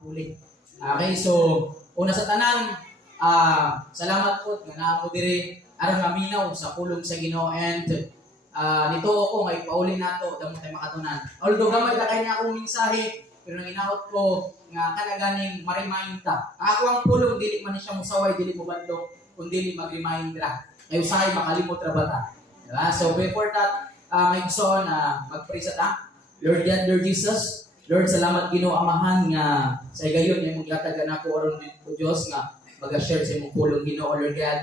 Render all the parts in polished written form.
Uli. Okay, so una sa tanan, salamat po nga naa mo diri aron maminaw sa pulong sa Ginoo and nito ako nga ipauli nato damo tay makatunan. Although gamay ra kay niya akong mensahe, pero nanginaot ko nga kanaganing ma-remind ta. Ako ang pulong dili man siya musaway, dili mo bandog, kun dili mag-remind ra. Kay usahay makalimot ra ba ta. Diba? So before that, may gusto na mag-pray sa ta. Lord God, Lord Jesus, Lord, salamat Ginoo Amahan nga sa gayon imong gihatag nako aron dito Dios nga mag-share sa imong pulong Ginoo Lord God.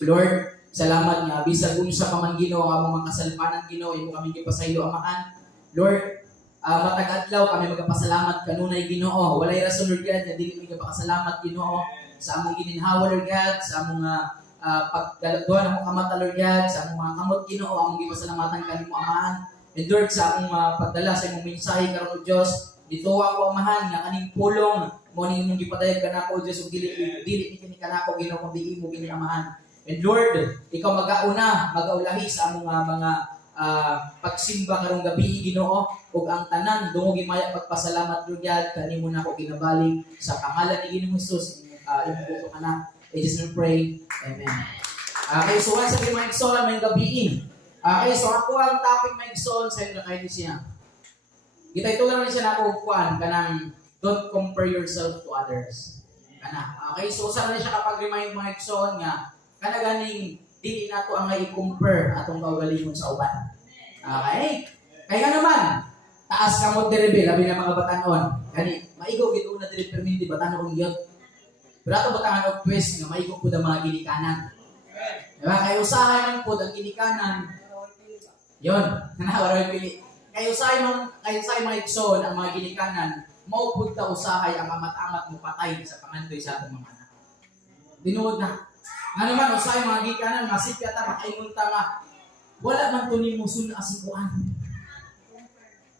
Lord, salamat nga bisag unsa pa man Ginoo ang among mga kasalpanan Ginoo imong kami gipasaylo Amahan. Lord, matag adlaw kami magpasalamat kanunay Ginoo. Walay rason Lord God nga dili mi magpasalamat Ginoo sa among gininhawa Lord God, sa among pagdalagduan ng mga kamata Lord God, sa among mga kamot Ginoo among gipasalamatan kanimo Amahan. And Lord, sa akong pagdala sa imong mensahe karon o Dios, dito ako Amahan nga kaning pulong mo ning imong gipadayag kanako Dios ug dili kini kanako Ginoo kundi imo kini Amahan. And Lord, ikaw magaulahi sa among mga pagsimba karong gabi Ginoo ug ang tanan dungog himaya pagpasalamat Lord God kanimo nako ginabalig sa pangalan ni Ginoong Hesus imong butong anak. I just pray. Amen. Okay, so once again mga igsoon may gabi. Okay, so ako ang topic may igsoon sa inyo kayo siya. Kita ito lang siya na kukuan kanang don't compare yourself to others. Kana. Okay, so saan na siya kapag remind mga igsoon nga kana ganing dili nato ang i-compare atong kaugalingon sa uban. Okay? Kaya naman taas ka mo diri labi na mga batanon. Kani maigo gid una diri perminti batanon gyud. Pero ato batanon og twist nga maigo pud ang mga ginikanan. Diba? Kaya usahay man pud ang ginikanan. Yon, nanawara pili. Kaya usahay mga igsoon ang mga ginikanan, maupod ta usahay ang amat-amat mo patay sa pangandoy sa atong mga anak. Tinuod na. Nga naman, usahay mga ginikanan, masipya ta, makaingon ta nga, wala man to ni musun asikuan.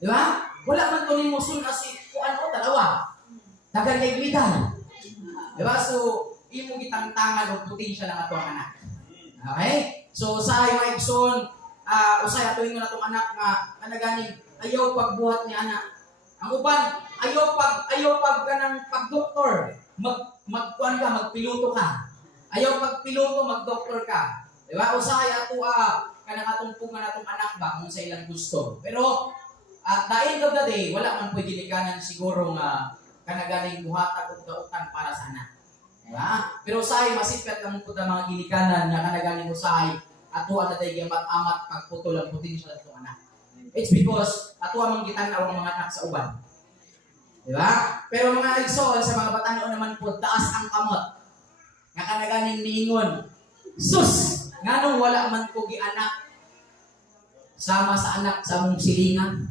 Di ba? Wala man to ni musun asikuan o dalawa. Dagan kay glitan. Di ba? So, imo gitangtangan o potensya ng atong anak. Okay? So, usahay mga igsoon, usay ato ingon natong anak nga kanaganing ayaw pagbuhat ni anak. Ang uban ayaw pag kanang pagdoktor, magkuan ka, magpiloto ka. Ayaw pagpiloto, magdoktor ka. Di ba? Usay ato kanang atong pungan natong anak ba kung sa ilang gusto. Pero at the end of the day, wala man pwede ginikanan siguro nga kanaganing buhatag og dautan para sa anak. Di ba? Pero usay masipyat lang pud ang mga ginikanan nga kanaganing usay ato na tayo amat-amat pagputol ang potential sa anak. It's because ato ang gitanaw ang mga anak sa uban. Di ba? Pero mga igsoon sa mga batanon naman po, taas ang kamot. Nga kanaganing niingon, sus! Nganong wala man ko anak sama sa anak sa among silingan.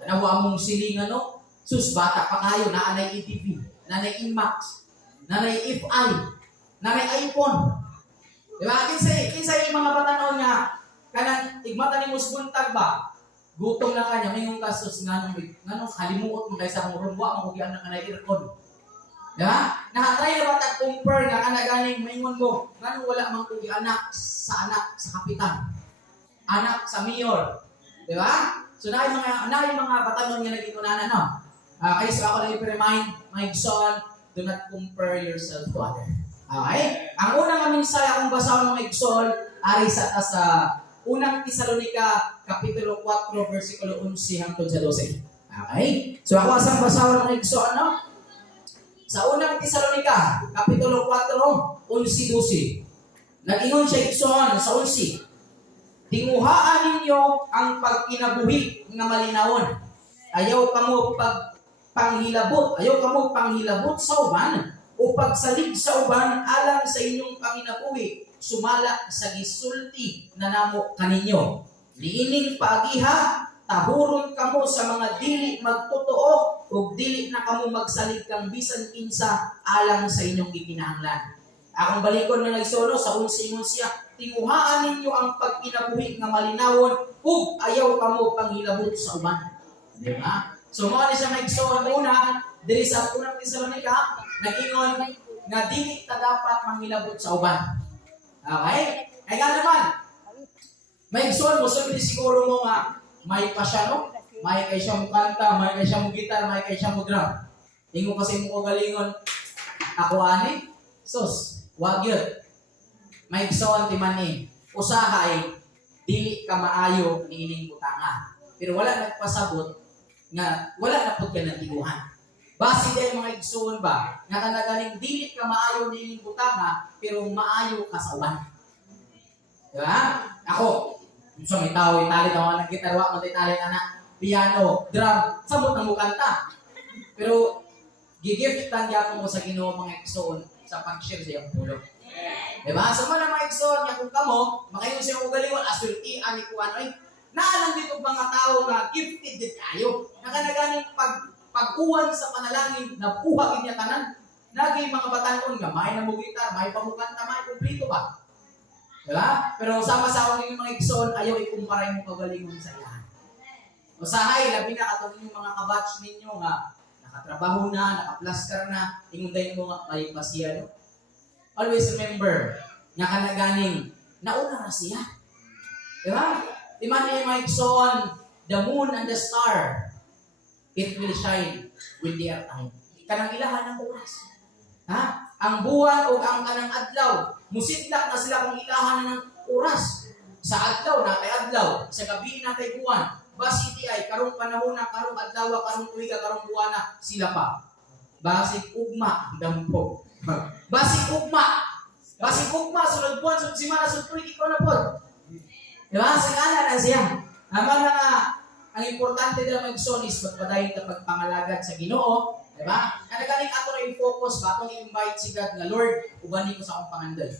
Tanawa among silingan, no? Sus, bata pa kayo, naanay ETV, nanay IMAX, nanay FI, nanay iPhone. Diba? Kinsay yung mga batanon nga kanang igmata ni musbuntag ba? Gutom na kanya, may yung kasos nganong kalimuot mo kaysa mong rumwa mo kugian na kanay aircon. Diba? Nakatry na ba tag-compare nga kanaganing maingon ko nganong wala mang kugi anak sa kapitan. Anak sa mayor. Diba? So na yung mga batanon nga nag-inunanan, no? Kaya so ako lang i-remind, my son, do not compare yourself to others. Okay? Ang unang mensahe akong basahon mga igsoon ay sa unang Tesalonica kapitulo 4 versikulo 11 hangtod sa 12. Okay? So ako asang basahon mga igsoon, no? Sa unang Tesalonica kapitulo 4 11-12. Nag-ingon siya igsoon sa 11. Tinguhaan ninyo ang pagkinabuhi nga malinawon. Ayaw kamo panghilabot sa uban o pagsalig sa uban alang sa inyong panginabuhi, sumala sa gisulti na namo kaninyo. Niining paagiha, tahuron kamo sa mga dili magtotoo ug dili na kamo magsalig kang bisan kinsa alang sa inyong gikinahanglan. Akong balikon nga nagsuno sa 11 siya, tinguhaan ninyo ang pagkinabuhi nga malinawon ug ayaw kamo panghilabot sa uban. Di ba? So mo ni siya nagsuon una diri sa unang Tesalonica nag-ingon nga dili ta dapat manghilabot sa uban. Okay? Kaya naman, may igsoon mo, sabi siguro mo nga, may pa siya, no? May kay siya mo kanta, may kay siya mo gitar, may kay siya mo drum. Ingon kasi mo kagalingon, ako ani, sus, wag yun. May igsoon ti mani, usahay, dili ka maayo niining butanga. Pero wala nagpasabot nga wala na pud ka ng tiguhan. Base dahil mga igsoon ba, nga kanagaling dili ka maayo niining butanga, pero maayo ka sa uban. Diba? Ako, so may tao, itali na ng gitarwa, itali na piano, drum, sabot ng mukanta. Pero, gigiftan niya ko sa Ginoo mga igsoon sa pag-share sa iyong pulong. Diba? So mga igsoon niya kung kamo, makayon sa iyong ugalingon, asultian ni kuwan, ay, naalang dito mga tao na gifted din tayo. Nakanaganing pag-uwan sa panalangin, nabuhagin niya tanan. Naging mga batanon nga, may namugitar, may pamukanta, may kumplito ba? Diba? Pero sama-sama ng mga igsoon, ayaw ikumparay mo kagalingon sa ilahan. Usahay, labi na katong yung mga kabatch ninyo nga, nakatrabaho na, nakaplaster na, ingunday mo nga may pasiya, no? Always remember, nga kanaganing, nauna na siya. Diba? Di man yung mga igsoon, the moon and the star, it will shine with their time. Kanang ilahan ng oras. Ha? Ang buwan o ang kanang adlaw, musidlak na sila kung ilahan ng oras. Sa adlaw, natay adlaw. Sa gabi, natay buwan. Basi ay karong panahon na, karong adlaw, karong tuwiga, karong buwan na, sila pa. Basi ugma, dampo. Basi ugma. Basi ugma, sunod buwan, sunod simana, sunod tuwig, ikaw na po. Diba? Sa kanan na siya. Naman na nga, ang importante na mag-son is magpadayon ka pagpangalagad sa Ginoo. Diba? Kanagaling ato na i-focus ba? Atong i-invite si God na, Lord, ubani ko sa akong pangandoy.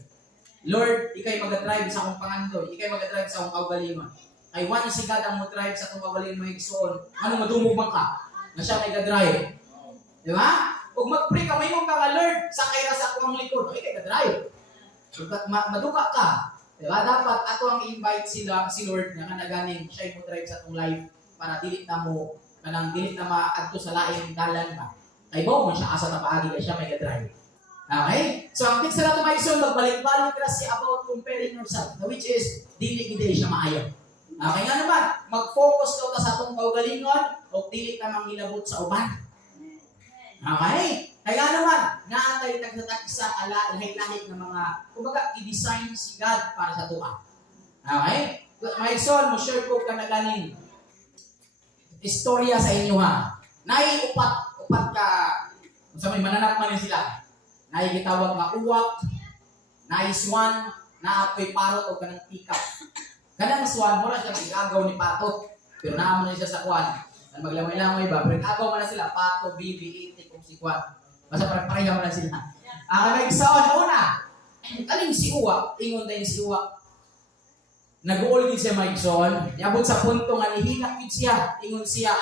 Lord, ikay mag-drive sa akong pangandoy. Ikay mag-drive sa akong kaugalingon. Ay one si God ang mag-drive sa akong kaugalingon mo igsoon. Ano, madumog man ka? Na siya may ga-drive. Diba? Kung mag-pray ka, may mong ka, Lord, sakay na sa akong likod. Ikay ga-drive. Maduka ka. Diba? Dapat ato ang i-invite sila, si Lord, na kanagaling siya yung drive sa akong life para dilit na mo, kanang dilit na maadto sa laing dalan ba. Ay mo, siya asa na paagi kaya siya may ga-drive. Okay? So, ang tips na ito mga isun, magbalik-balik na siya about comparing yourself, which is, dili-gide siya maayo. Okay nga naman, mag-focus daw ka sa itong kaugalingon o dili ka mangilabot sa uban. Okay? Kaya naman, naantay tagtatag sa lahi-lahi ng mga, kumbaga, i-design si God para sa tuwa. Okay? Mga isun, mo-share ko ka na galing istorya sa inyo ha. Naiupat ka, sa may mananak man sila. Naigitawag nga uwak, naiswan, naapoy parot o kanang tikap. Kanang swan, mura siya nag-agaw ni pato. Pero naaman na siya sa kwan. Ang maglamay-lamay ba? Pero agaw man na sila, pato, bibi, itik, kung si kwan. Basta pareha man na sila. Ang nagsaon, una, kaling si uwak, ingon tayo si uwak. Nag-uulgin siya maigsoon. Yabot sa punto nga nihilakid siya, ingon siya.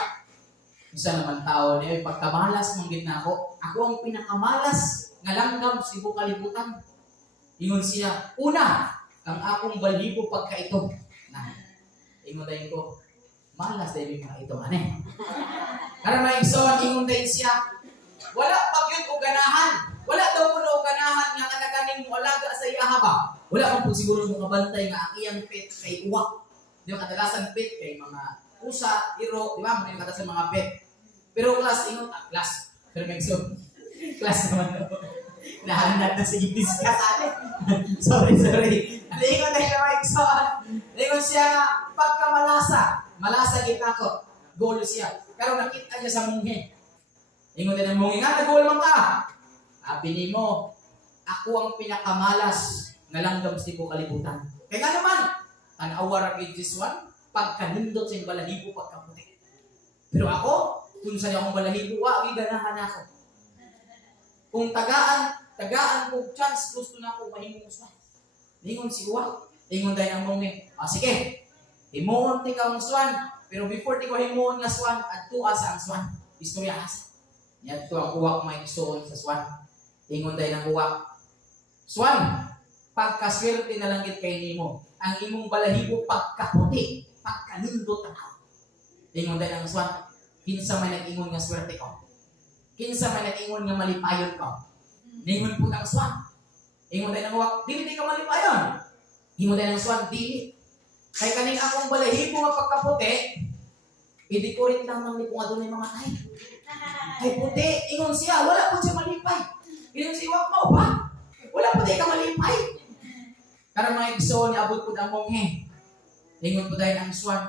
Isa naman tao niya, pagkamalas mong gitna ako. Ako ang pinakamalas nga langgam sa ibu kalibutan. Ingon siya, una, ang akong balibo pagka ito. Na, ingon tayo ko, malas dahil mga ito, ane. Karena may igsoon, ingon tayo siya, wala pag yun o ganahan. Wala daw po na o ganahan nga kanaganing mo alaga sa iyaha ba. Wala kang po siguro mo kabantay nga ang iyang pet kay uwak. Di ba kadalasan pet kay mga pusa, iro, di ba? Mga kadalasan mga pet. Pero class, ingon, class. Pero may igsoon, class naman. Nahanap na sige discuss ate. sorry. Nalingon na siya may igsoon. Nalingon siya nga, pagkamalasa. Malasa kita ko. Goal siya. Pero nakita niya sa munghe. Ingon din ang munghe nga, nag-goal man ka. Sabi ni mo, ako ang pinakamalas nga langgam sa ibo kalibutan. Kaya nga naman, tanawara kay Jiswan, pagkanindot sa balahibo pagkaputi. Pero ako, kung sa akong balahibo, ganahan ako. Kung tagaan ko chance, gusto na ako mahimong usman. Ingon si Uwak, ingon tayo ng munghe. Sige, himuon ti ka ang swan, pero before ti ko himuon nga swan, at tuwa sa ang swan. Istorya asa. Yan to ang Uwak may igsoon sa swan. Ingon tayo ng Uwak. Swan, pagkaswerte na langit kay nimo, ang imong balahibo pagkaputi, pagkanindot ako. Ingon tayo ng swan, kinsa may nag-ingon nga swerte ko. Kinsa may nag-ingon nga malipayon ko. Ningon po ang swan. Ingon tayo ng Uwak, dili ka malipayon. Ingon tayo ng swan, dili. Kay kaning akong balahibo nga pagkaputi, I-decorate lang ng kung adunay mamatay. Ay puti, ingon siya, wala po siya malipay. Ingon siya, wag mo ba? Wala po tayo ka malipay. Karang mga igsoon, niabot po na mong ingon po dahil ang swan,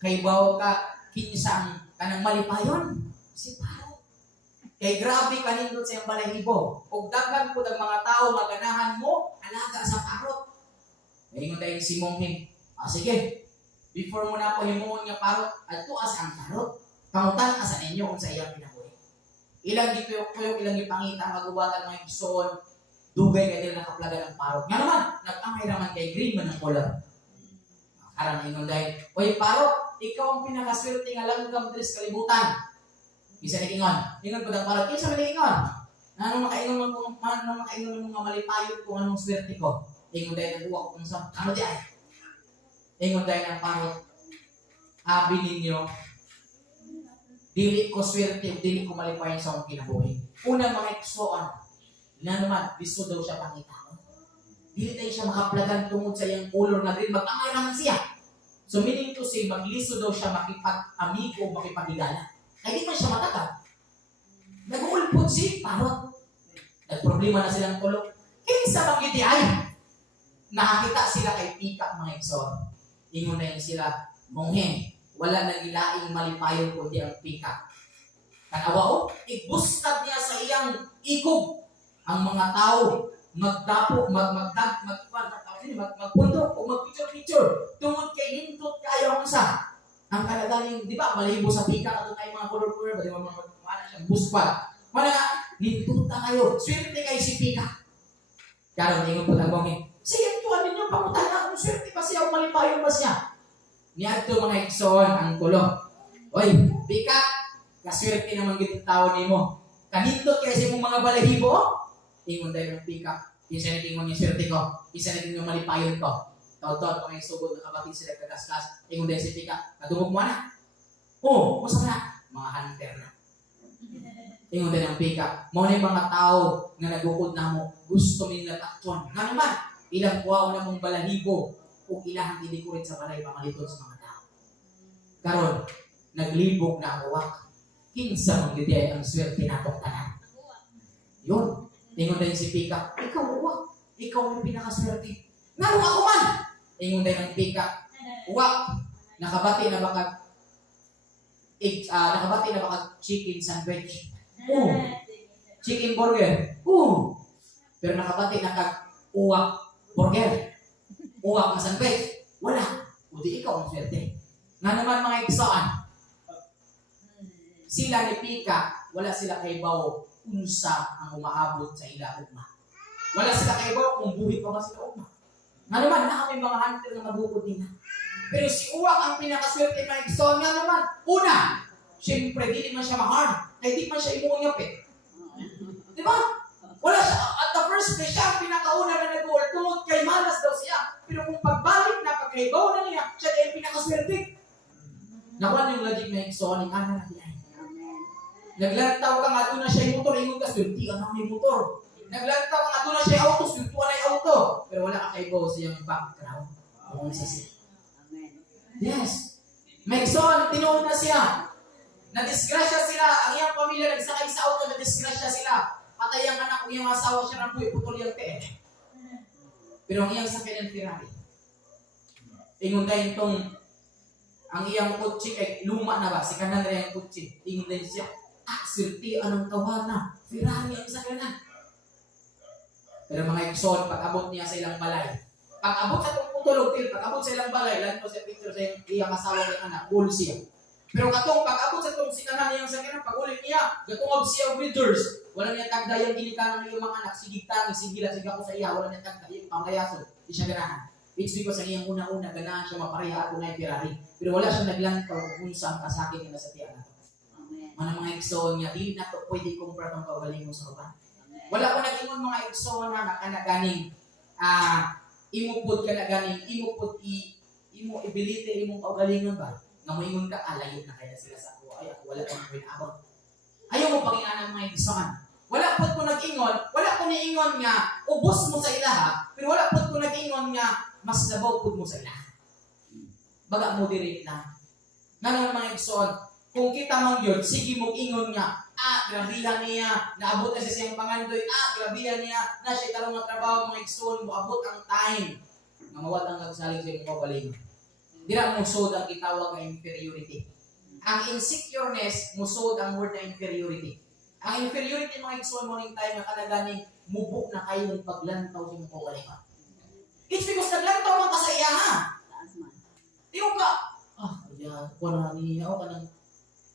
kay bawa ka, kinsang kanang malipayon. Si Parot. Kay grabe kanindot sa iyang balahibo. O daghan po ng mga tao, maganahan mo, alaga sa Parot. Ingon dahil si Monghe, sige, before mo na po himuon nga Parot, at tuas ang Parot. Pangutan asa ninyo kung sa iyang pinabuhi. Ilang gipuyok-puyok, ilang gipangita, magubatan mga igsoon, dugay kayo nakaplaga ng Parot. Nga naman, nag-angay naman kay Green man ang color. Karang ingon dahil, oy Parot, ikaw ang pinakaswerte nga langgam diri sa kalibutan. Isa ni ingon. Ingon pud ang Parot, kinsa man ingon? Ano makaingon mo nga malipayot kung anong swerte ko? Ingon dahil nag-uwa ko kung sa ano di ay. Ingon dahil ang Parot, abi ninyo, dili ko swerte o dili ko malipayon sa akong kinabuhi. Unang mga igsoon, na naman, gusto daw siya pangitaon. Dili tayo siya makaplagan tungod sa iyang color na rin, mag-angay naman siya. So meaning to say, magliso daw siya makipag-amigo o makipag-higala. Ay di man siya matatag. Nag-uulpot si Parot. Nagproblema na silang tulog. Kinsa bang iti ay? Nakakita sila kay Pika mga igsoon. Ingon na yun sila, Monghe, wala nagilaing malipayon kundi ang Pika. Kanawa o, ibustad niya sa iyang ikob ang mga tao magdapo, magpundo o magpicture-picture tungod kay hindot kayo ang sa ang kalagaling, di ba, malibo sa Pika at tayo mga color-color, ba di ba mga siyang buspad. Wala nga, hinduta kayo, swerte kayo si Pika. Karon ingon po lang Monghe, sige, tuwan ninyo, pamutan na kung swerte pa siya o malipayon pa siya. Niadto mga igsoon ang tulo. Oy, Pika, kaswerte naman gitong tao nimo. Kanindot kay sa imong mga balahibo. Ingon dahil ng Pika, isa na tingon yung swerte ko, isa na tingon yung malipayon ko. Taw-taw kung may sugod na kapatid sila kagaskas. Ingon dahil si Pika, nadungog mo na. Oo, musta na? Mga hunter na. Ingon dahil ng Pika, mo na yung mga tao na nagukod na mo, gusto nila takton. Nga naman, ilang kuwaw na mong balahibo, kung ilang dinikurit sa balay pangaliton sa mga tao. Karon, naglibog na ang uwak. Kinsa mong giti ang swerte natong tanan. Yun. Ingon dahil si Pika, ikaw uwak. Ikaw ang pinakaswerte. Ngarong ako man. Ingon dahil ng Pika, uwak. Nakabati na baka chicken sandwich. Oo. Chicken burger. Oo. Pero nakabati na kag uwak burger. Uwak na sandwich. Wala. Kundi ikaw ang swerte. Nga naman mga igsoon, sila ni Pika, wala sila kay Bao unsa ang umaabot sa ila ugma. Wala sila kay Bao kung buhi pa ba sila ugma. Nga naman, na kami mga hunter na magukod nila. Pero si Uwak ang pinakaswerte mga igsoon nga naman. Una, siyempre, di man siya ma-harm. Ay di man siya imunyap eh. Di ba? Wala siya. At the first place, siya ang pinakauna na nag-goal. Tungod kay malas daw siya. Pero kung pagbalik na, pagkaibaw na niya, siya ay pinakaswerte. Nakuha yung logic na igsoon, yung ana na yan. Naglantaw ka nga doon na siya yung motor, ingon ka, swerte ka na may motor. Naglantaw ka nga doon na siya yung auto, swerte ka na yung auto. Pero wala ka kaibaw siyang background. Kung sa siya. Yes. May igsoon, tinuon na siya. Nadisgrasya sila, ang iyang pamilya nagsakay sa auto, nadisgrasya sila. Patay ang anak ng iyang asawa siya ng buhay, putol yung teen. Pero ang iyang sakay ng Ferrari. Ingon dahil itong ang iyang kutsi kay luma na ba? Si kanan na yung kutsi. Ingon dahil siya, swerte anong tawahan na. Ferrari ang sakanan. Pero mga igsoon, pag-abot niya sa ilang balay. Pag-abot sa itong putulog, pag-abot sa ilang balay, lang po sa picture sa iyang asawa ng anak, cool siya. Pero katong pag-abot sa itong sikanan niyang sakanan, pag-ulit niya, gatong siya withers. Wala niya tagda yung ginikanan ng iyong mga anak, sigitang, sigila, siga ko sa iya, wala niya tagda yung pangayasod. Di siya ganahan. It's because ang iyang una-una, ganahan siya mapareha ako na yung Ferrari. Pero wala siya naglantaw kung saan kasakit niya sa tiyan na ito. Mga igsoon niya, di na ito pwede kumpra itong kagaling mo sa kaban. Wala ko nag-ingon mga igsoon na nakanaganing, imupod ka na ganing, imo ibilite, imong kagalingon ba? Nga mo ingon ka, alayo na kaya sila sa ako. Ay, ako wala pang pinabot. Ayaw mo panginganan mga igsoon. Wala po ko nag-ingon, wala ko niingon nga, ubos mo sa ilaha, pero wala po ko nag-ingon nga, mas labaw po mo sa ilaha. Baga mo direct lang. Nga naman mga igsoon, kung kita man yun, sige mong ingon nga, grabihan niya, naabot na siya siyang pangandoy, grabihan niya, na siya talong nga trabaho mga igsoon, moabot ang time, nga mawat ang nagsalig sa iyong kabaling. Di na musod ang itawag na inferiority. Ang insecureness, musod ang word na inferiority. Ang inferiority mga igsoon mo ning time, nga kalaganing mubok na kayong paglantaw sa iyong kabaling. It's because naglantaw man ka sa iya, ha? Di ka, wala niya ako kanang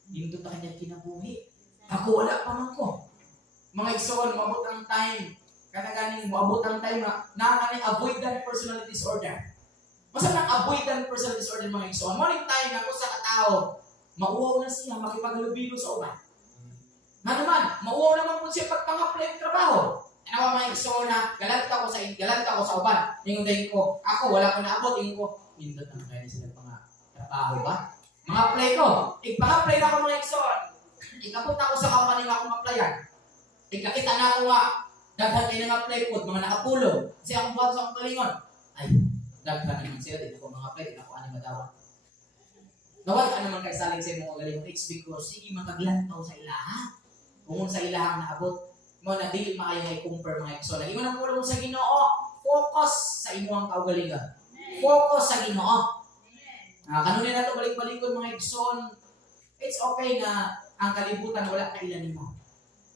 dito ta kanya kinabuhi. Ako wala pa man ko. Mga igsoon, maabot ang time. Kanaganing maabot ang time na nanganing avoidant personality disorder. Masa nang avoidant personality disorder mga igsoon? Morning time na ako sa katao, mauwaw na siya makipaglubigo sa uban. Nga naman, mauwaw naman po siya pagpang-apply ng trabaho. Ano mga igsoon na galanta ko sa uban. Ingon din ko, ako wala ko naabot, ingon ko, indot ang kaya sila trabaho ba? Mga apply ko. Ipang-apply na ako mga igsoon. Ikapunta ako sa company nga akong applyan. Ikakita na ako nga. Daghan kayo ng apply ko. Mga nakapulong. Kasi akong buhat sa akong kalingon. Ay, daghan naman siya. Dito ko mga apply. Dito ako ano madawa. Nawag ka naman kayo saling sa mga kalingon. It's because sige magaglantaw sa ilaha. Kung sa ilaha naabot. Mga nadili maayo nga i-compare mga igsoon. Lagi mo nang pulong sa Ginoo. Focus sa imuang kaugalingan. Focus sa Ginoo. Kanunin na ito, balik-balikon mga igsoon. It's okay na ang kalibutan wala kailan mo.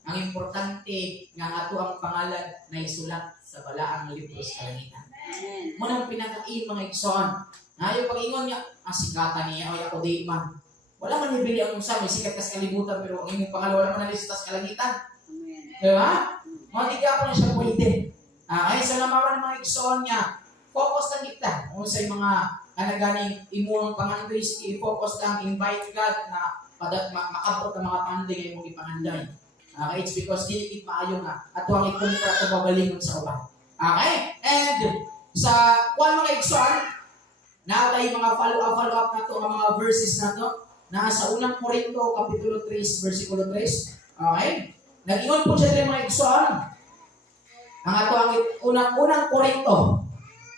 Ang importante nga ato ang pangalan na isulat sa balaang libro sa kalangitan. Munang pinakain mga igsoon. Yung pag-ingon niya, sikatan niya, o ako di man. Wala man ibili ang usa, may sikat ka sa kalibutan, pero ang imong pangalan wala man nalista sa kalangitan. Diba? Matigya ko na siya pwede. Kaya sa namaman ng mga igsoon niya, focus lang kita. Kung sa mga kanaganing imuang pangandoy, i-focus lang, invite God na makabot ang mga panday ngayon mong ipanganday. It's because dilikit maayo nga at huwag ikumpra ito babalingon sa uban. Okay? And sa kuwan mga igsoon, natay mga follow-up na ito, mga verses na ito, na sa unang Korinto, Kapitulo 3, versikulo 3. Okay? Nag-ingon po siya mga igsoon. Ang ito ang unang Korinto,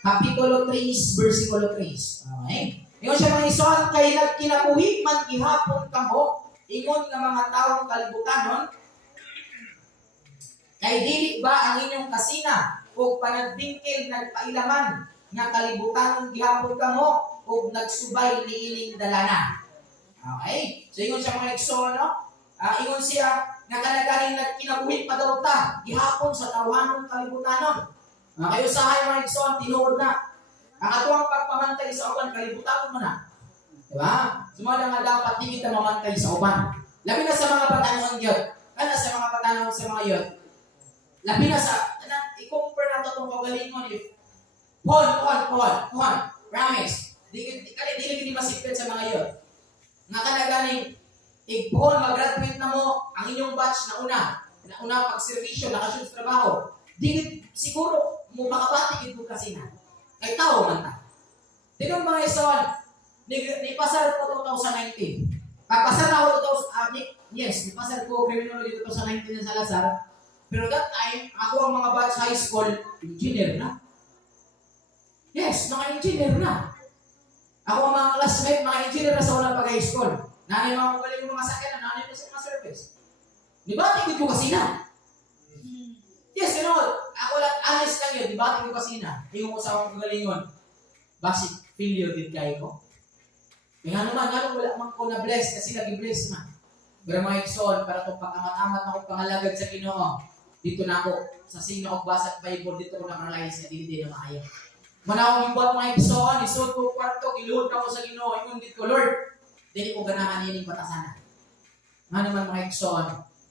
Kapitulo 3, versikulo 3. Okay? Ingon siya mga igsoon, kay nagkinabuhi man gihapon kamo, ingon nga mga taong kalibutanon, kay dili ba ang inyong kasina, o panagbingkil nagpailaman, nga kalibutanon gihapon kamo, o nagsubay niining dalana. Okay? So ingon siya mga igsoon, no? Ingon siya, nga kalagaling nagkinabuhi pa daw ta, gihapon sa tawanong kalibutanon. Kayo sahay mga igsoon, tinuod na. Ang atuang pagpamantay sa uban, kalibutan mo na. Diba? Sumala nga dapat di kita mamantay sa uban. Labi na sa mga patanong yun. Kana sa mga patanong sa mga yun. Labi na sa, i-compare na ito itong kagalingon. Paul, promise. Di masikret sa mga yun. Nga ka na ganing, Paul, mag-graduate na mo, ang inyong batch na una pag-servisyo, nakasyon sa trabaho. Di siguro, mo makabatigid mo kasi na. Kay tao man ta. Tinong mga igsoon, nipasar ko 2019. Pasar na ako 2019. Yes, nipasar ko criminology 2019 sa Lazar. Pero that time, ako ang mga batch high school, engineer na. Yes, mga engineer na. Ako ang mga classmate, mga engineer na sa walang pag-high school. Nanay mga magaling mga sakyan, nanay mo sa mga service. Di ba? Tingin ko kasi na. Yes, you know, ako lang, honest lang yun, debate ko kasi na, yung ko sa akong kagalingon, bakit failure din kayo ko? Kaya naman, wala man ko na-bless, kasi nag-bless man. Pero mga igsoon, para itong pag-amat-amat na akong pangalagad sa Ginoo, dito na ako, sa sino ako basa at Bible, dito ko na-realize na dili na maayo. Manawang ibuat mga igsoon, isuot ko kwarto, iluhod ako sa Ginoo, ingon dito, Lord, dili ko ganahan yun yung batasana. Nga naman mga igsoon,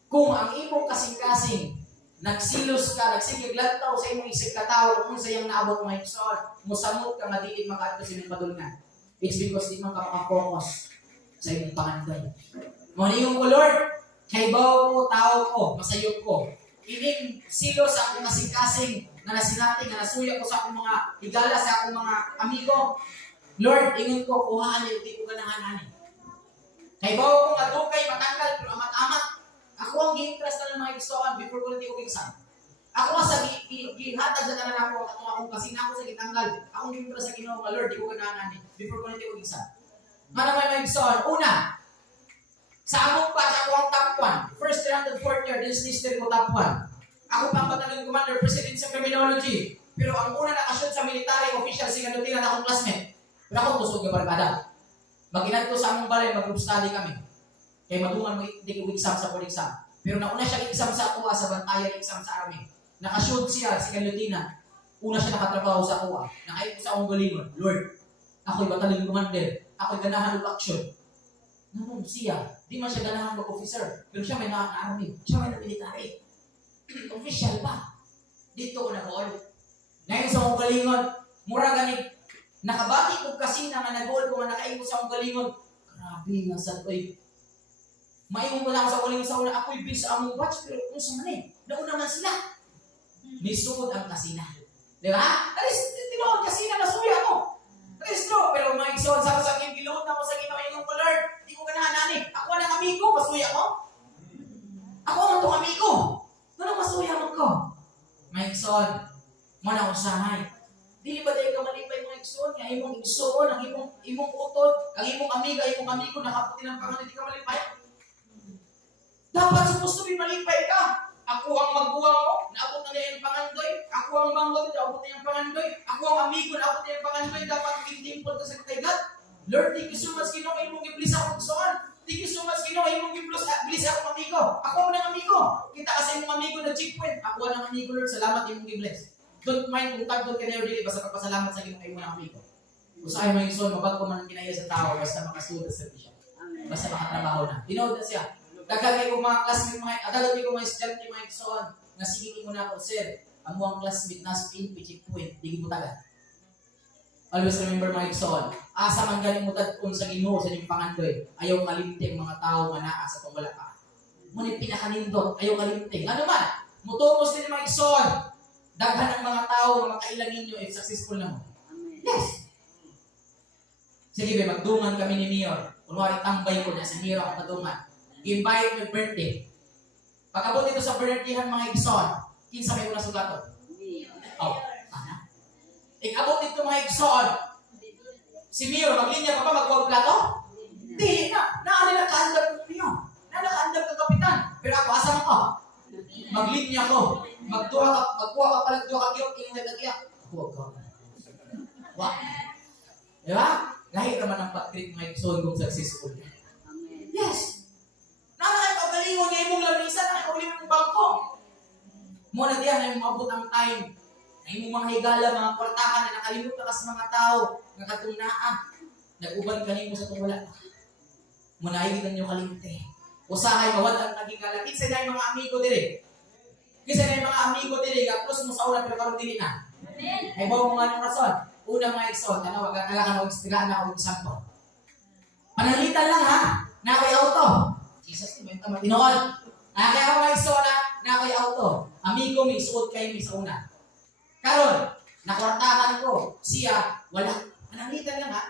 kung ang imong kasing-kasing, nagsilos ka, nagsigiglantaw sa imong isig katao kung sa iyang naabot mga igsoon, musamot ka nga diin makaadto sa imong padulngan. It's because di man ka maka-focus sa imong pangandoy. Maningong ko, Lord, kay bawo ko, tao ko, masayop ko. Ining silo sa akong kasing-kasing na nasinati, nga nasuya ko sa akong mga higala, sa akong mga amigo. Lord, ingon ko, kuhaan niyo, di ko ganahan. Kay bawo ko nga dukay, matanggal, pero amat-amat. Ako ang gi-interest na ng mga igsoon before ko hindi ko exam. Ako nga sa gihatag sa tanan ako, akong kasi na ako sa gitanggal. Akong gi-interest sa Ginoo nga Lord, di ko ganahan before ko hindi ko exam. Nga naman may igsoon. Una, sa among batch ako ang top 1. First year and fourth year, this history ko top 1. Ako pa ang battalion commander, president sa criminology. Pero ang una nakashoot sa military official, si Galutina na akong classmate. Pero ako kusog yung barkada. Mag-inad ko sa among balay, mag-group study kami. Kaya madungan mo hindi ko exam sa board exam. Pero nauna siya exam sa kuha sa bantayan exam sa army. Nakashoot siya, si Galutina. Una siya nakatrabaho sa kuha. Nakain ko sa akong galingon, Lord, ako'y battalion commander. Ako'y ganahan ng action. Naman siya, di man siya ganahan mag-officer. Pero siya may na-army. Siya may na-military. Official pa. Dito ko nag-all. Ngayon sa akong galingon, mura ganit. Nakabati ko kasi na nag-all ko nga nakain ko sa akong galingon. Grabe nga sa to'y. Maimong ko lang sa galingon sa una. Ako'y bis sa among batch. Pero kung sa manin, nauna man sila. Nisugod ang kasina. Di ba? Alis, tinuod kasina na suya mo. Alis no, pero mga igsoon sa akin, giluhod na ako sa ginawa ko, Lord. Hindi ko ganahanani. Ako ang amigo, masuya ko. Ako ang itong amigo. Ano masuya mo ko? Mga igsoon, mana usahay. Dili ba tayo ka malipay mga igsoon? Ang imong igsoon, ang imong utod, ang imong amigo, nakaputi ng pangalan, hindi ka malipay. Dapat supposed to be malipay ka. Ako ang magbuwang mo, naabot na yung pangandoy. Ako ang manggol, naabot na yung pangandoy. Ako ang amigo, naabot na yung pangandoy. Dapat maging dimple ka sa kataygat. Lord, thank you so much, Ginoo, kayo mong iblis ako gustoan. Thank you so much, Ginoo, kayo mong iblis ako amigo. Ako ang amigo. Kita kasi yung amigo na checkpoint. Ako ang amigo, Lord, salamat yung mong iblis. Don't mind kung tagdol ka na yung dili, basta pagpasalamat sa Ginoo kayo mga amigo. Kung saan mga igsoon, mabag ko man ang kinaya sa tao, basta makasuda sa siya. Basta makatrabaho na. Tinood na siya. Dagagay ko mga classmate, dagagay ko mga estudyante, mga igsoon, nga sige mo na ako, sir, ang mga classmate na spin, checkpoint, di mo taga. Always remember mga igsoon, asa man galing mo tagpun sa Ginoo sa inyong pangandoy, ayaw kalimting mga tao nga naa sa kung wala pa. Ngunit pinakanindot, ayaw kalimting. Ano man, mutumos din mga igsoon, daghan ng mga tao na makailan ninyo if successful na mo. Yes! Sige ba, magdungan kami ni Mayor. Kunwari tambay ko na sa Mayor ako madungan. Invite yung birthday. Pagkabot dito sa birthdayhan mga igsoon, kinsa may una sugaton? Oh, ana. Ikabot dito mga igsoon, si Mio, maglinya ka pa magkuha plato? Di na. Naali nakaandap ng Mio. Nakaandap ng kapitan. Pero ako, asam ko? Maglinya ko. Magkuha ka pala, duha ka kiyok, ingay nag-iyak. Huwag ka. Wah. Diba? Lahit naman ang pag-treat mga igsoon kung successful. Yes. Nakakapagalingon niya imong lamisa, nakakaulit ng bangko. Muna diyan na yung maabot ang time. Na imong mga higala, mga kwartahan na nakalimot ka sa mga tao, nakatunaan. Nag-uban ka mo sa tungwala. Muna higitan nyo kalimte. Usahay, mawad ang nagigala. Kinsa na yung mga amigo dire. Kinsa na yung mga amigo dire. Kapos mo sa una, pero karoon dili na. Ay bawa mo nga ng rason. Una mga igsoon, wag ka na ako example. Panalitan lang ha. Nakay auto. Jesus, may tama. Tinoon. Nakay ako mga igsoon na nakay auto. Amigo mi, suot kayo mi sa una. Karon, nakwartahan ko. Siya, wala. Panalitan lang ha.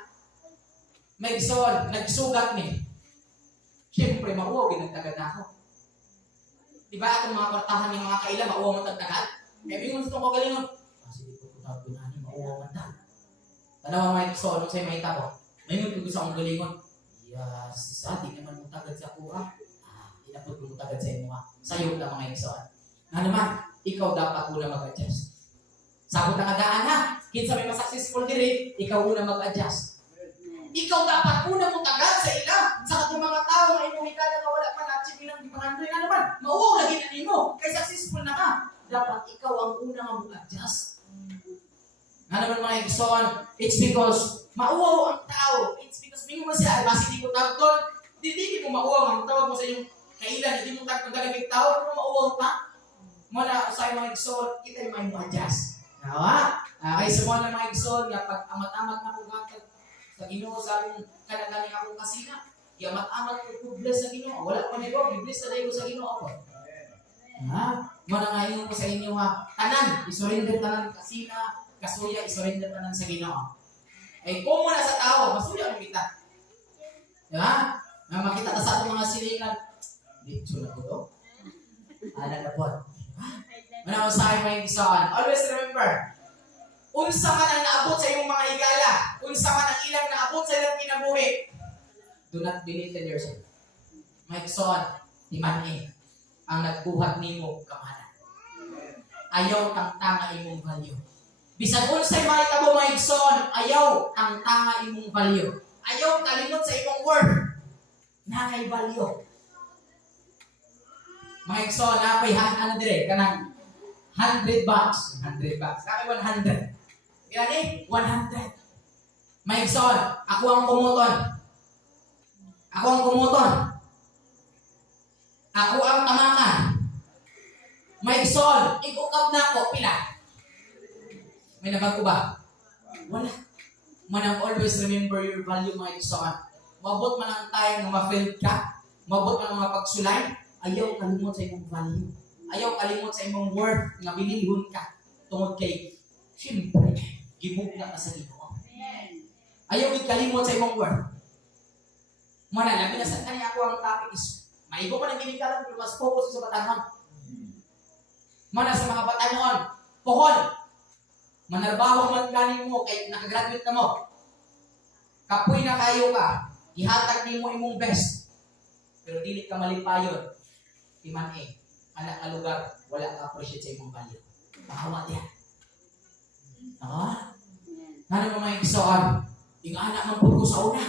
May igsoon, nagsugat mi. Siyempre, mauwaw, ginagtagad ako. Diba atong mga kwartahan ng mga kaila, mauwaw mo tagtagad? Eh, bingon sa itong kagalingon. Sige po, kutawag ko na niyo, mauwaw mo tagtagad. Tanawa mga igsoon, nung sa'yo may tabo. May nung sa akong galingon. Yes, isa, di naman mo tagad sa kuha. Inapot mo tagad sa inyo ha. Sayo lang mga igsoon. Nga naman, ikaw dapat una mag-adjust. Sabot na kadaan ha. Kinsa may masuccessful diri, ikaw una mag-adjust. Ikaw dapat una mong tagad sa ilang. Sa katong mga tao na imong higala na wala pa na-achieve ilang gipangandoy. Nga naman, mauwaw lagi na nimo. Kaya successful na ka. Dapat ikaw ang una nga mag-adjust. Nga naman mga igsoon, it's because mauwaw ang tao. It's because mingo mo siya, basi di ko tagtol. Hindi mo mauwaw. Ang tawag mo sa iyong kailan, hindi mo tagtol talagang tao. Pero mauwaw ka. Muna sa mga igsoon, kita yung mga adjust. Nawa? Kaya sa mga igsoon, nga pag amat-amat na kung gatag sa Ginoo sa akong kanagaling akong kasina, kaya amat-amat ko bless sa Ginoo. Wala ko nito, i-bless na dahil ko sa Ginoo ako. Ha? Muna nga yun ko sa inyo ha. Tanan, isurrender tanan kasina, kasuya, isurrender tanan sa Ginoo. Ay kung muna sa tao, masuya ang kita. Diba? Nga makita ta sa atong mga silingan, dito na ko to. Ala na po. Muna ko sa akin mga igsoon. Always remember, unsa man ang naabot sa iyong mga higala, unsa man ang ilang naabot sa ilang kinabuhi, Do not believe in yourself. May son, timani, ang nagbuhat nimo kamana. Ayaw kang tanga imong value. Bisag unsay mahitabo may son, ayaw kang tanga imong value. Ayaw kalimot sa imong worth. Na kay value. Mga son, ako'y ano dire, kanang $100. $100. Kaya 100. Kaya ni, 100. May son, ako ang kumuton. Ako ang kumuton. Ako ang tamakan. May son, ikukap na ako, pila. May nabago ba? Wala. Manang always remember your value, my son. Mabot man ang time na ma-failed ka. Mabot man ang mga pagsulay. Ayaw kalimot sa imong value. Ayaw kalimot sa imong worth nga bilihon ka. Tungod kay, siyempre, gibugna ka sa Ginoo. Ayaw kalimot sa imong worth. Mana, labi na sa kanya ako ang topic is, maigo pa ng ginikalan, pero mas focus sa batanon. Mana sa mga batanon, pohon. Manarbaho man ganin mo, kay nakagraduate na mo. Kapoy na kayo ka, ihatag ni mo imong best. Pero dili ka malipayon. Timan anak na lugar, wala ka appreciate sa imong value. Bahawa diyan. Ano mo may isoan? Yung anak ng puro sa una.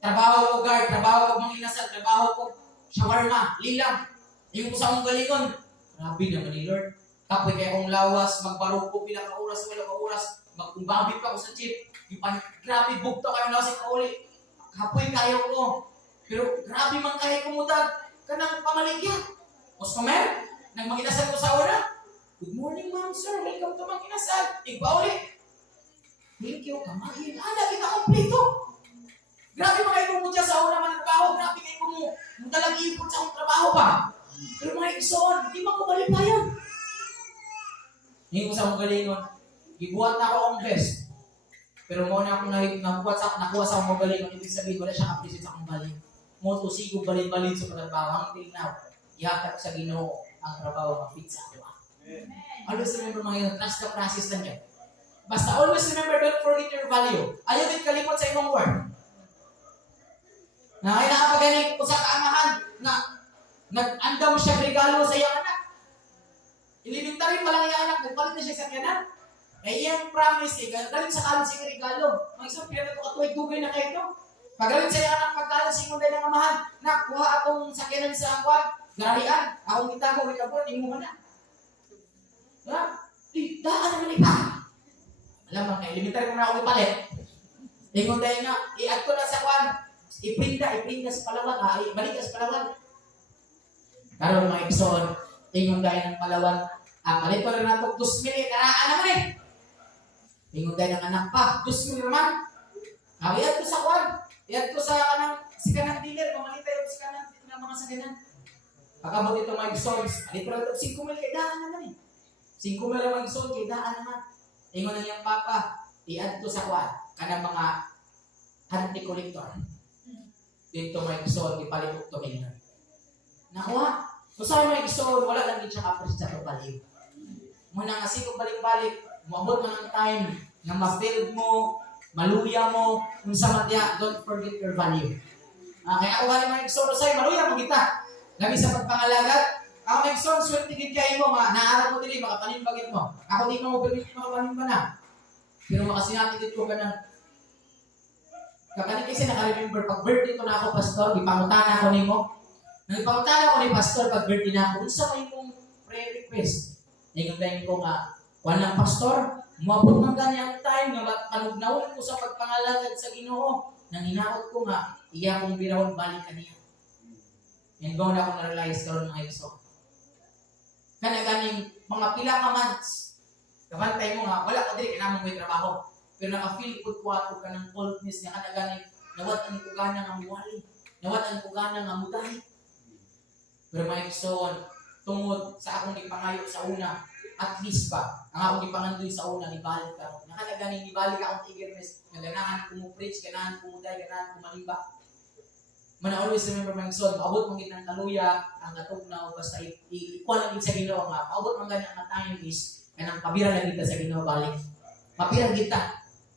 Trabaho ko guard, trabaho ko mga inasal, trabaho ko shawarma, lilang. Yung ko sa akong galingon. Grabe naman ni Lord. Kapoy kaya kong lawas, magbaro ko pila ka oras, wala ka oras. Magkumbabit pa ko sa jeep. Yung grabe, bugto kayong lawas yung kauli. Kapoy kayo ko. Pero grabe man kayo kumudag. Kanang pamaligya. Customer, nang mag-inasal ko sa una. Good morning, ma'am, sir. Welcome to mag-inasal. Igba ulit. Thank you, kamahin. Ada, kita kompleto. Grabe mga kayo kumudya sa una man trabaho. Grabe kayo kumudalag ipon sa akong trabaho pa. Pero mga ipson, di man ko malipayan. Hindi ko sa akong galingon. Gibuhat na ako ang best. Pero muna akong nakuha sa akong galingon. Ibig sabihin, wala siyang appreciate sa akong galingon. Moto sigo balin-balin sa pagtrabaho until now. Ihatag sa Ginoo ang trabaho ng fit sa ako. Always remember mga yun, trust the process lang yan. Basta always remember, don't forget your value. Ayaw din kalimot sa imong word. Na kaya nakapagaling ko sa kaamahan na nag-andam siya regalo sa iyang anak. Elementary pa lang yung anak, nagpalit na siya sa kanan. Kaya iyang promise, galing sa college siya regalo. Mga isang pila na ito katuway-tugay na kayo ito. Pagalit sa iyang anak, pagkalan sa ingon na amahan, nakuha akong sakyanan sa akwag, garahian, akong kita mo, wala po, imuha na. Daan naman iba. Alam mo, elementary ko na ako ipalit. Ingon dahil na, i-add ko na sa kwan, ipinda sa Palawan, ibalik ka sa Palawan. Karoon mga episode, ingon dahil ng Palawan, palit ko rin nato, 2,000, karaan naman eh. Ingon dahil ng anak pa, 2,000 naman. I-add ko sa kwan, i-add ko sa kanang dealer, mamalita yung sa kanang mga sakanan. Pagkabot ito mga episode, palit ko rin ito, 5,000 kay daan naman eh. 5,000 naman episode, kay daan naman. Ingon na niyang papa, i-add ko sa kwan, kanang mga anti-collector. Dito may episode, ipalit ko ito ninyo. Nakuha. Kung saan may episode, wala lang din siya kapres sa pabalik. Muna nga sigong balik-balik, umabot mo ng time na ma-failed mo, maluya mo, kung sa matya, don't forget your value. Kaya ako galing mga episode sa'yo, maluya mo kita. Labi sa pagpangalagat, ako may episode, swerte din kayo mo, naarap mo din, makapaninbagit mo. Ako di mo permit makapaninba na. Pero makasinatigit ko ka ng kakanin kasi naka-remember, pag birthday ko na ako, pastor, ipangutana ako nimo. Nang ipangutana ako ni pastor, pag birthday na ako, unsa may mong prayer request. Ngayon ko nga, walang pastor, umabot man ganyang time nga panugnawin ko sa pagpangalagad sa Ginoo. Nang hinaot ko nga, iya kong birawon balik kaniya. And go na akong na-realize karon mga iso. Kana ganing mga pila ka months, kabantay mo nga, wala ka dili, kinamang may trabaho. Pero naka-feel ko ka ng coldness niya, kana ganing nawatan ko gana nga muwali, nawatan ko gana nga mudahi. Pero mga iso, tungod sa akong ipangayo sa una, at least ba, ang akong ipangandoy sa una, nibalik ka. Nakana ganing nibalik akong eagerness, ganahan ko mo preach, ganahan ko mo day, ganahan ko malimba. Man always remember mga son, maabot mong ginang kaluya, ang natugnaw, basta ikuha lang sa Ginoo nga, maabot mong ganyan ang time is, kanang pabira lang kita sa Ginoo balik. Pabira kita.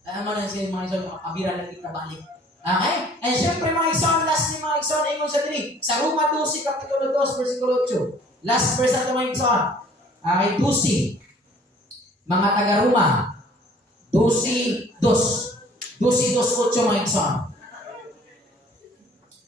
Alam mo na siya mga son, pabira lang kita balik. Okay? And syempre mga igsoon, last ni mga igsoon, ingon sa dili. Sa Roma 12, Kapitulo 2, versikulo 8. Last verse nato mga igsoon. Okay, 12. Mga taga-Roma. 12, 2. 12:8 mga igsoon.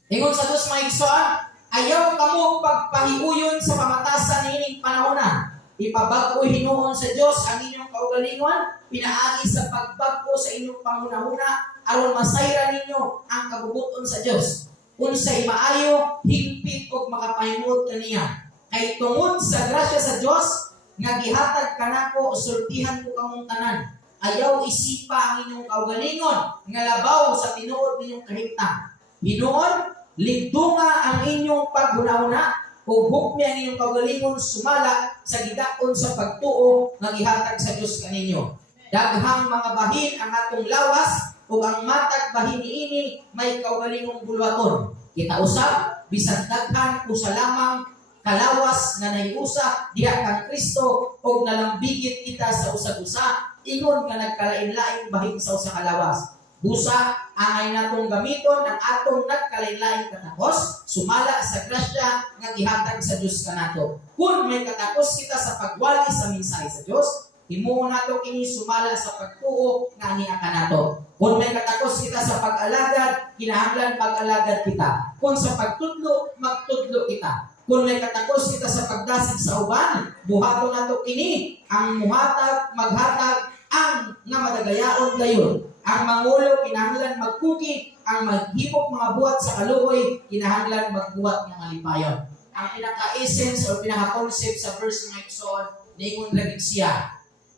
Ingon sa dos mga igsoon, ayaw kamo pagpahiuyon sa pamatasan niining panahona. Ipabag-oy hinuon sa Dios ang inyong kaugalingon, pinaagi sa pagbag-o sa inyong panghunahuna aron masayra ninyo ang kagubuton sa Dios. Unsay maayo, hingpit ug makapahimot kaniya. Kay tungod sa grasya sa Dios nga gihatag kanako sultihan ko kamong tanan. Ayaw isipa ang inyong kaugalingon nga labaw sa tinuod ninyong kahimtang. Hinuon, ligtunga ang inyong paghunahuna ug hukmi ang inyong kaugalingon sumala sa gidakon sa pagtuo nga gihatag sa Dios kaninyo. Daghang mga bahin ang atong lawas ug ang matag bahin niini may kaugalingong bulwaton. Kita usab bisan daghan usa lamang kalawas nga nahiusa diha kang Kristo ug nalambigit kita sa usag-usa ingon nga nagkalain-laing bahin sa usa ka lawas. Busa, angay natong gamiton ang atong nagkalain-laing katapos, sumala sa grasya nga gihatag sa Dios kanato. Kung may katapos kita sa pagwali sa mensahe sa Dios, himuon nato kini sumala sa pagtuo nga niya kanato. Kung may katapos kita sa pag-alagad, kinahanglan pag-alagad kita. Kung sa pagtudlo, magtudlo kita. Kung may katapos kita sa pagdasig sa uban, buhaton nato kini ang muhatag, maghatag, ang nga madagayaon dayon. Ang mangulo kinahanglan magkuki, ang maghimok mga buhat sa kaluoy kinahanglan magbuhat ng malipayon. Ang pinaka-essence o pinaka-concept sa verse ng igsoon ningon ra gid siya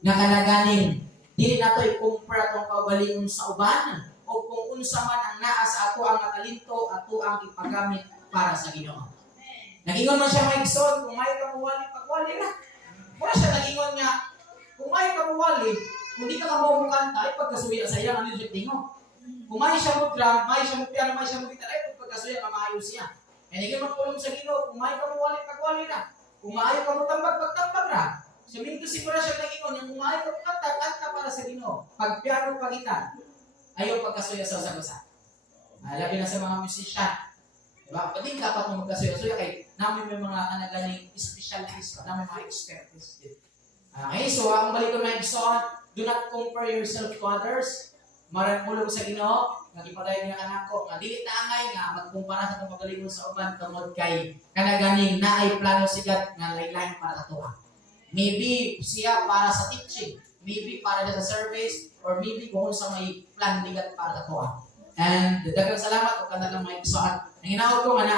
nga kanaganing dili nato ikumpara tong kaugalingon sa uban o kung unsa man ang naa sa ato ang talento ato ang ipagamit para sa Ginoo. Nagingon man siya mga igsoon, kung may kamuwali pagwali ra. Wala siya nagingon nga kung may kamuwali kung di ka mo kanta, ay pagkasuya sa iya, ano yung tingo? Kung may siya mo drum, may siya mo piano, may siya mo gitar, ay pagkasuya, mamayos siya. E naging magpulong sa Ginoo, kung may ka mo wali, pagwali na. Kung maayo ka mo tambag, pagtambag na. Sabihin ko siguro siya nagingon, yung kung maayo ka mo kanta para sa Ginoo. Pag piano, pag gitar, ayaw pagkasuya sa usag-usa. Labi na sa mga musician. Diba? Pwede dapat mo magkasuya-suya kay namin may mga kanagaling specialist pa, namin mga expertise. Okay, so ang balik ko na igsoon, do not compare yourself to others. Marang ulog sa Ginoo, nagipadayon nga kanako nga dili ta angay nga magkumpara sa tong pagalingon sa uban tungod kay kanaganing naay plano sigat nga lain-lain para sa tuwa. Maybe siya para sa teaching, maybe para sa service, or maybe kung sa may plan bigat para sa tuwa. And daghang salamat ug kanang mga igsoon. Ang hinaot ko nga